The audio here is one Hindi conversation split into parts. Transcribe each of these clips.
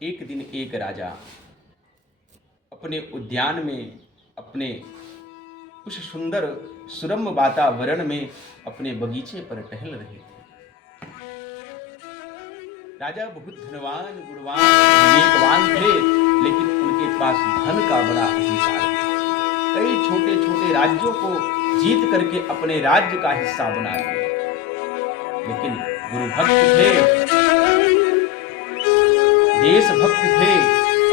एक दिन एक राजा अपने उद्यान में, अपने उस सुंदर सुरम्य वातावरण में अपने बगीचे पर टहल रहे थे। राजा बहुत धनवान, गुणवान, विवेकवान थे, लेकिन उनके पास धन का बड़ा अहंकार था। कई छोटे छोटे राज्यों को जीत करके अपने राज्य का हिस्सा बना लिया, लेकिन गुरु भक्त थे, देशभक्त थे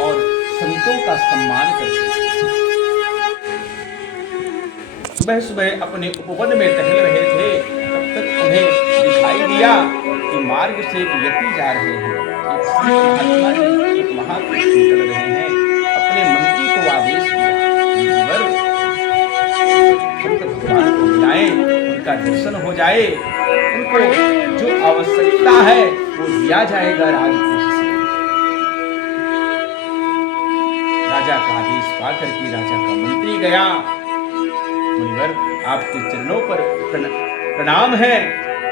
और संतों का सम्मान करते थे। सुबह सुबह अपने उपवन में टहल रहे थे, तब तक उन्हें दिखाई दिया कि मार्ग से एक यति जा रहे हैं। एक संत महात्मा जी एक महापुरुष निकल रहे हैं। अपने मंत्री को आदेश दिया, संत भगवान को बुलाएं, उनका दर्शन हो जाए, उनको जो आवश्यकता है वो दिया जाएगा राजकोष से। राजा का आदेश पाकर के राजा का मंत्री गया। मुनिवर, आपके चरणों पर प्रणाम है,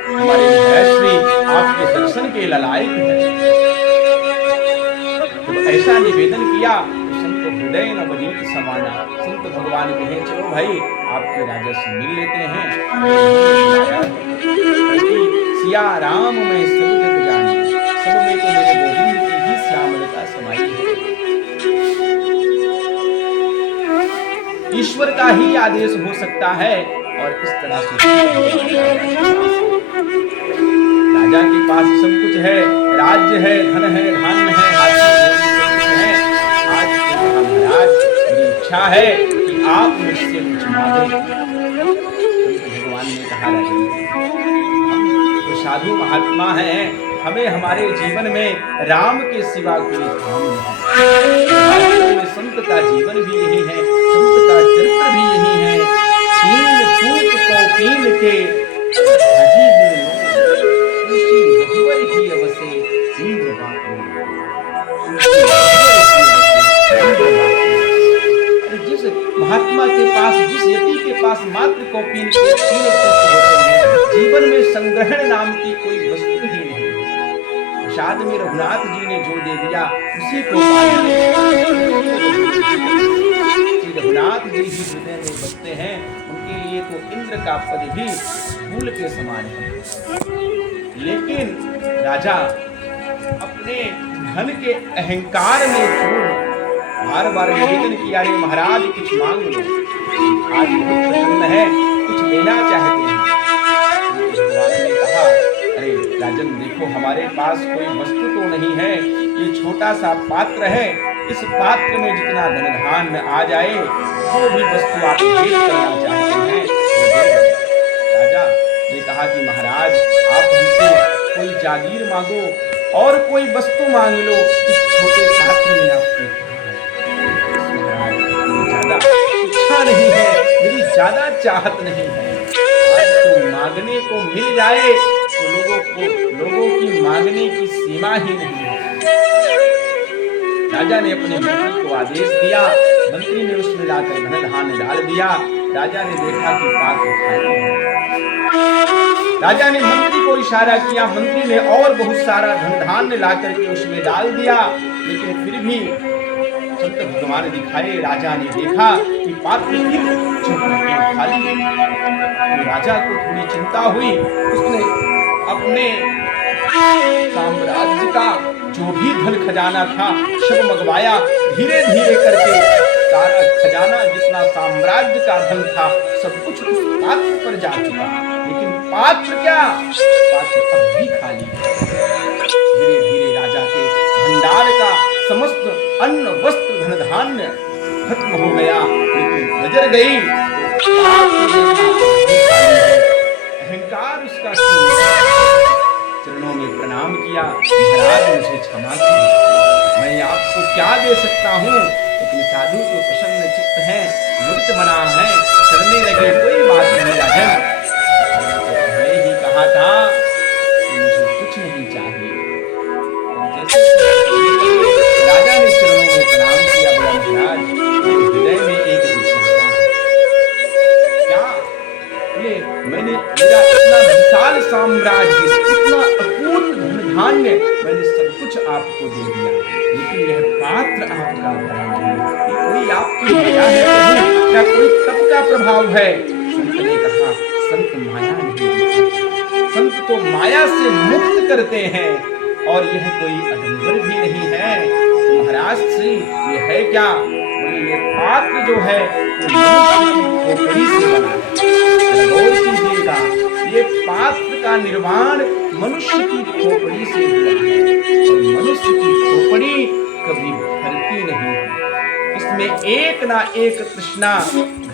हमारे श्री आपके दर्शन के लायक है। जब ऐसा निवेदन किया तो संत हृदय नवनीत समाना, संत भगवान कहे चलो भाई आपके राजा से मिल लेते हैं। सिया राम मैं सब जग जानी, सब में तो मेरे गोविंद की ही श्यामलता समाई है। ईश्वर का ही आदेश हो सकता है और इस तरह से राजा के पास सब कुछ है, राज्य है, धन है, धान्य है, है। आज महाराज मेरी इच्छा है कि आप मुझसे कुछ मांगे। भगवान ने कहा, हम तो साधु महात्मा हैं, हमें हमारे जीवन में राम के सिवा कोई काम नहीं। संत का जीवन भी यही है, संत का चरित्र भी यही है। छीन फूट कौपीन के हाजी में खुशी रघुवर की अवसे इंद्र बापू। जिस महात्मा के पास, जिस यति के पास मात्र कौपीन के छीन फूट होते हैं, जीवन में संग्रहण नाम की कोई वस्तु ही नहीं। प्रसाद में रघुनाथ जी ने जो दे दिया उसी को रघुनाथ जी ही हृदय में बसते हैं। उनके लिए तो इंद्र का पद भी फूल के समान है। लेकिन राजा अपने धन के अहंकार में बार बार निवेदन किया, रे महाराज कुछ मांग लो, आज बहुत प्रसन्न है, कुछ लेना चाहते हैं। भगवान ने कहा, अरे राजन देखो, हमारे पास कोई वस्तु तो नहीं है, ये छोटा सा पात्र है, इस पात्र में जितना धन धान्य आ जाए वो भी वस्तु आप भेंट करना चाहते हैं। राजा ने कहा कि महाराज आप हमसे कोई जागीर मांगो और कोई वस्तु मांग लो, इस छोटे पात्र में आपके ज्यादा इच्छा नहीं है, मेरी ज्यादा चाहत नहीं है। आज तो मांगने को मिल जाए तो लोगों की मांगने की सीमा ही नहीं है। राजा ने अपने मंत्री को आदेश दिया, मंत्री ने उसमें लाकर धन धान्य डाल दिया। राजा ने देखा कि पात्र खाली है। राजा ने मंत्री को इशारा किया, मंत्री ने और बहुत सारा धन धान्य लाकर के उसमें डाल दिया, लेकिन फिर भी संत भगवान दिखाए। राजा ने देखा कि पात्र खाली है। तो राजा को थोड़ी चिंता हुई, उसने अपने साम्राज्य का जो भी धन खजाना था सब मंगवाया। धीरे धीरे करके सारा खजाना, जितना साम्राज्य का धन था, सब कुछ उस पात्र पर जा चुका, लेकिन पात्र क्या, पात्र अब भी खाली है। धीरे धीरे राजा के भंडार का समस्त अन्न वस्त्र धन धान्य खत्म हो गया, लेकिन नजर गई अहंकार उसका चरणों में प्रणाम किया, महाराज मुझे क्षमा कीजिए, मैं आपको क्या दे सकता हूँ। लेकिन साधु तो प्रसन्न चित्त है, मुक्त मना है, चलने लगे, कोई बात नहीं राजन। पहले ही कहा था कि मुझे कुछ नहीं चाहिए। राजा ने चरणों में प्रणाम किया, बोला महाराज हृदय में एक विचार क्या, मैंने मेरा इतना विशाल साम्राज्य, इतना अपूर्व धन धान्य, मैंने सब कुछ आपको दे दिया, लेकिन यह पात्र आपका भरा नहीं। ये कोई आपकी दया है प्रभु या कोई तप का प्रभाव है? संत ने कहा, संत माया नहीं दिखाते, संत तो माया से मुक्त करते हैं, और यह कोई आडंबर भी नहीं है। तो महाराज श्री ये है क्या? बोले ये पात्र जो है वो मनुष्य की खोपड़ी से बना है। गौर कीजिएगा, ये पात्र का निर्माण मनुष्य की खोपड़ी से हुआ है, और मनुष्य की खोपड़ी कभी भरती नहीं है। इसमें एक ना एक तृष्णा,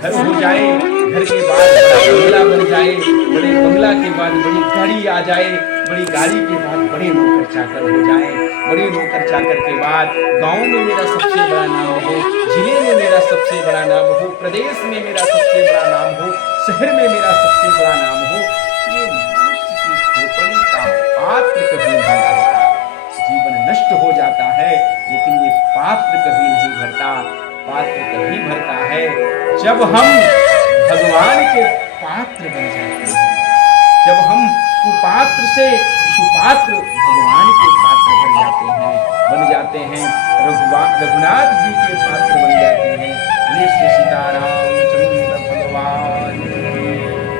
घर हो जाए, घर के बाद बड़ा बंगला बन जाए, बड़े बंगला के बाद बड़ी गाड़ी आ जाए, बड़ी गाड़ी के बाद बड़े नौकर चाकर हो जाए, बड़े नौकर चाकर के बाद गांव में मेरा सबसे बड़ा नाम हो, जिले में मेरा सबसे बड़ा नाम हो, प्रदेश में मेरा सबसे बड़ा नाम हो, शहर में मेरा सबसे बड़ा नाम हो। ये मनुष्य की खोपड़ी का पात्र कभी नहीं भरता। जीवन नष्ट हो जाता है, लेकिन ये पात्र कभी नहीं भरता। पात्र कभी भरता है जब हम भगवान के पात्र बन जाते हैं, जब हम कुपात्र से सुपात्र भगवान के पात्र बन जाते हैं। रघुनाथ जी के पात्र